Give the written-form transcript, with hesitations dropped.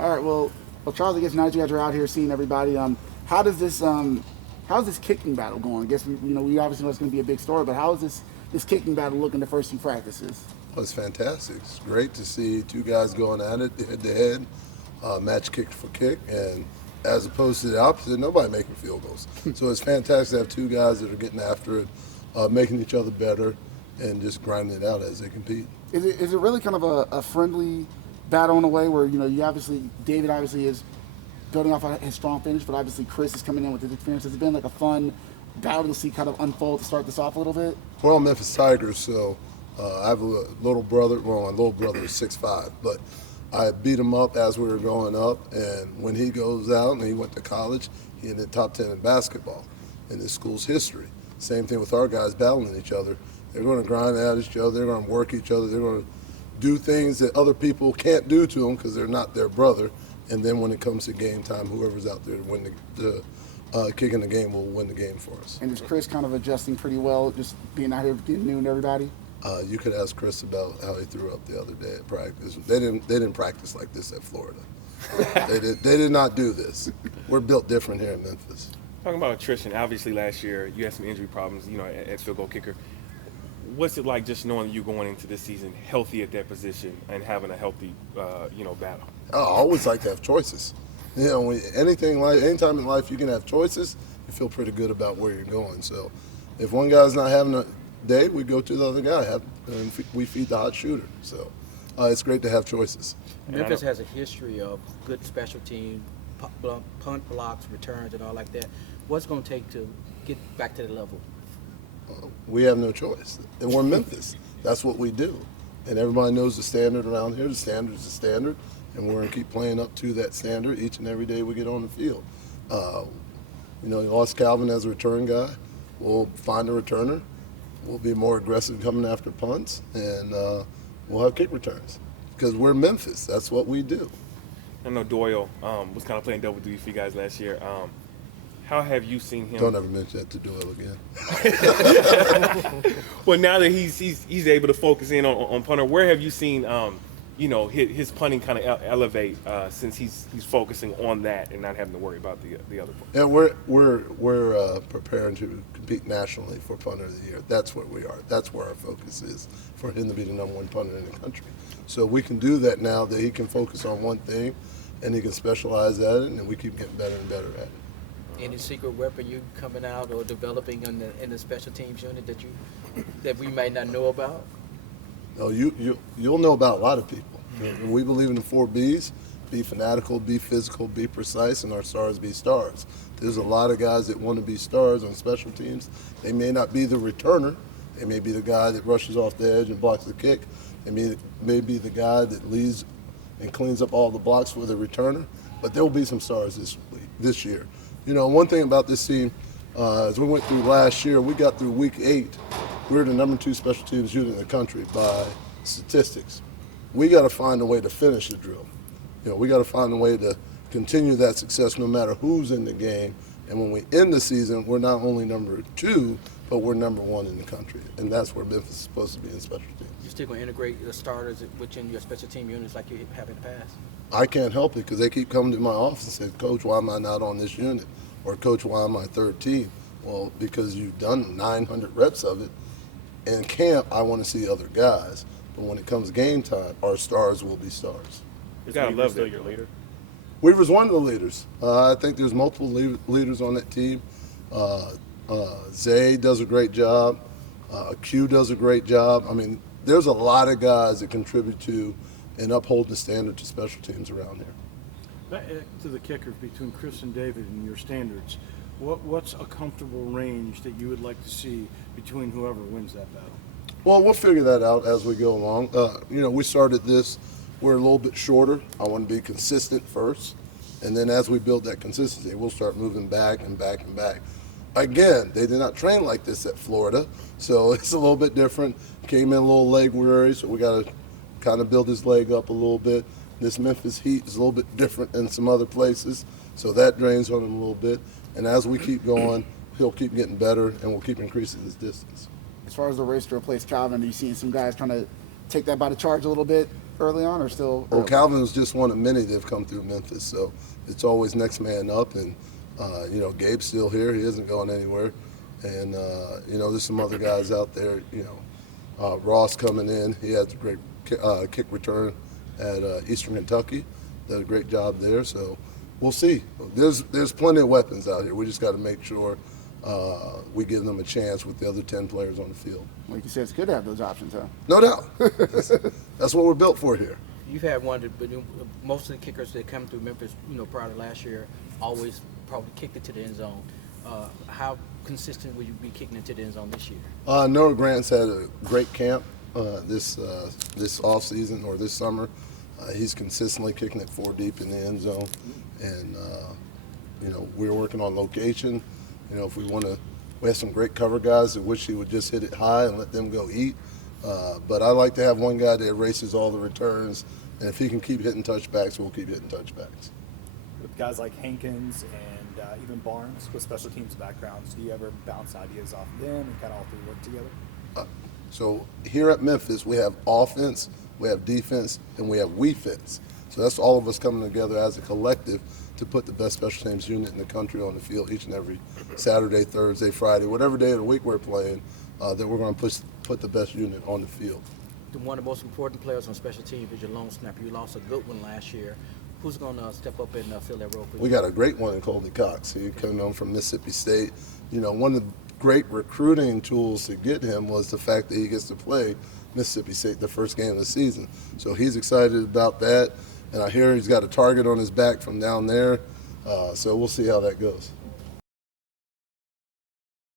All right, well, Charles, I guess now that you guys are out here seeing everybody, how's this kicking battle going? I guess we obviously know it's going to be a big story, but how is this kicking battle looking the first few practices? Well, it's fantastic. It's great to see two guys going at it head to head, match kick for kick, and as opposed to the opposite, nobody making field goals. So it's fantastic to have two guys that are getting after it, making each other better, and just grinding it out as they compete. Is it really kind of a friendly battle in a way where you obviously David obviously is building off his strong finish, but obviously Chris is coming in with his experience. Has it been like a fun battle to see kind of unfold to start this off a little bit? We're all Memphis Tigers, so I have a little brother. Well, my little brother is 6'5", but I beat him up as we were growing up, and when he goes out and he went to college, he ended top 10 in basketball in his school's history. Same thing with our guys battling each other. They're going to grind at each other. They're going to work each other. They're going to do things that other people can't do to them because they're not their brother. And then when it comes to game time, whoever's out there to win the kicking the game will win the game for us. And is Chris kind of adjusting pretty well, just being out here getting new to everybody? You could ask Chris about how he threw up the other day at practice. They didn't practice like this at Florida. They did not do this. We're built different here in Memphis. Talking about attrition, obviously last year you had some injury problems, at field goal kicker. What's it like just knowing you going into this season healthy at that position and having a healthy, battle? I always like to have choices. Anytime in life you can have choices, you feel pretty good about where you're going. So if one guy's not having a day, we go to the other guy, and we feed the hot shooter. So it's great to have choices. Memphis has a history of good special team, punt blocks, returns, and all like that. What's going to take to get back to the level? We have no choice. And we're Memphis. That's what we do. And everybody knows the standard around here. The standard is the standard. And we're going to keep playing up to that standard each and every day we get on the field. You lost Calvin as a return guy. We'll find a returner. We'll be more aggressive coming after punts. And we'll have kick returns. Because we're Memphis. That's what we do. I know Doyle was kind of playing double duty for you guys last year. How have you seen him? Don't ever mention that to Doyle again. Well, now that he's able to focus in on punter, where have you seen his punting kind of elevate since he's focusing on that and not having to worry about the other part? And we're preparing to compete nationally for punter of the year. That's where we are. That's where our focus is, for him to be the number one punter in the country. So we can do that now that he can focus on one thing and he can specialize at it, and we keep getting better and better at it. Any secret weapon you coming out or developing in the special teams unit that we might not know about? No, you'll know about a lot of people. We believe in the 4 Bs: be fanatical, be physical, be precise, and our stars be stars. There's a lot of guys that want to be stars on special teams. They may not be the returner. They may be the guy that rushes off the edge and blocks the kick. They may be the guy that leads and cleans up all the blocks for the returner. But there will be some stars this year. One thing about this team, as we went through last year, we got through week 8. We were the number 2 special teams unit in the country by statistics. We got to find a way to finish the drill. We got to find a way to continue that success no matter who's in the game. And when we end the season, we're not only number 2, but we're number 1 in the country. And that's where Memphis is supposed to be in special teams. You're still going to integrate the starters within your special team units like you have in the past? I can't help it because they keep coming to my office and say, Coach, why am I not on this unit? Or Coach, why am I third team? Well, because you've done 900 reps of it. In camp, I want to see other guys. But when it comes game time, our stars will be stars. You gotta love still that. your leader? Weaver's one of the leaders. I think there's multiple leaders on that team. Zay does a great job. Q does a great job. I mean, there's a lot of guys that contribute to and uphold the standard to special teams around here. Back to the kickers between Chris and David and your standards. What's a comfortable range that you would like to see between whoever wins that battle? Well, we'll figure that out as we go along. We started this, we're a little bit shorter. I want to be consistent first. And then as we build that consistency, we'll start moving back and back and back. Again, they did not train like this at Florida, so it's a little bit different. Came in a little leg weary, so we got to kind of build his leg up a little bit. This Memphis heat is a little bit different than some other places, so that drains on him a little bit. And as we keep going, he'll keep getting better, and we'll keep increasing his distance. As far as the race to replace Calvin, are you seeing some guys trying to take that by the charge a little bit? early on, or still? Well, early? Calvin was just one of many that have come through Memphis, so it's always next man up. And Gabe's still here; he hasn't gone anywhere. And there's some other guys out there. Ross coming in; he has a great kick return at Eastern Kentucky. Did a great job there. So we'll see. There's plenty of weapons out here. We just got to make sure we give them a chance with the other 10 players on the field. Like you said, it's good to have those options, huh? No doubt. That's what we're built for here. You've had one, but most of the kickers that come through Memphis, prior to last year, always probably kicked it to the end zone. How consistent will you be kicking it to the end zone this year? Noah Grant's had a great camp this off season or this summer. He's consistently kicking it 4 deep in the end zone, and we're working on location. If we have some great cover guys that wish he would just hit it high and let them go eat. But I like to have one guy that erases all the returns, and if he can keep hitting touchbacks, we'll keep hitting touchbacks. With guys like Hankins and even Barnes with special teams backgrounds, do you ever bounce ideas off them and kind of all three work together? So here at Memphis, we have offense, we have defense, and we have we-fence. So that's all of us coming together as a collective to put the best special teams unit in the country on the field each and every Saturday, Thursday, Friday, whatever day of the week we're playing, that we're going to put the best unit on the field. One of the most important players on special teams is your long snapper. You lost a good one last year. Who's going to step up and fill that role for you? We got a great one in Colby Cox. He came on from Mississippi State. One of the great recruiting tools to get him was the fact that he gets to play Mississippi State the first game of the season. So he's excited about that. And I hear he's got a target on his back from down there. So we'll see how that goes.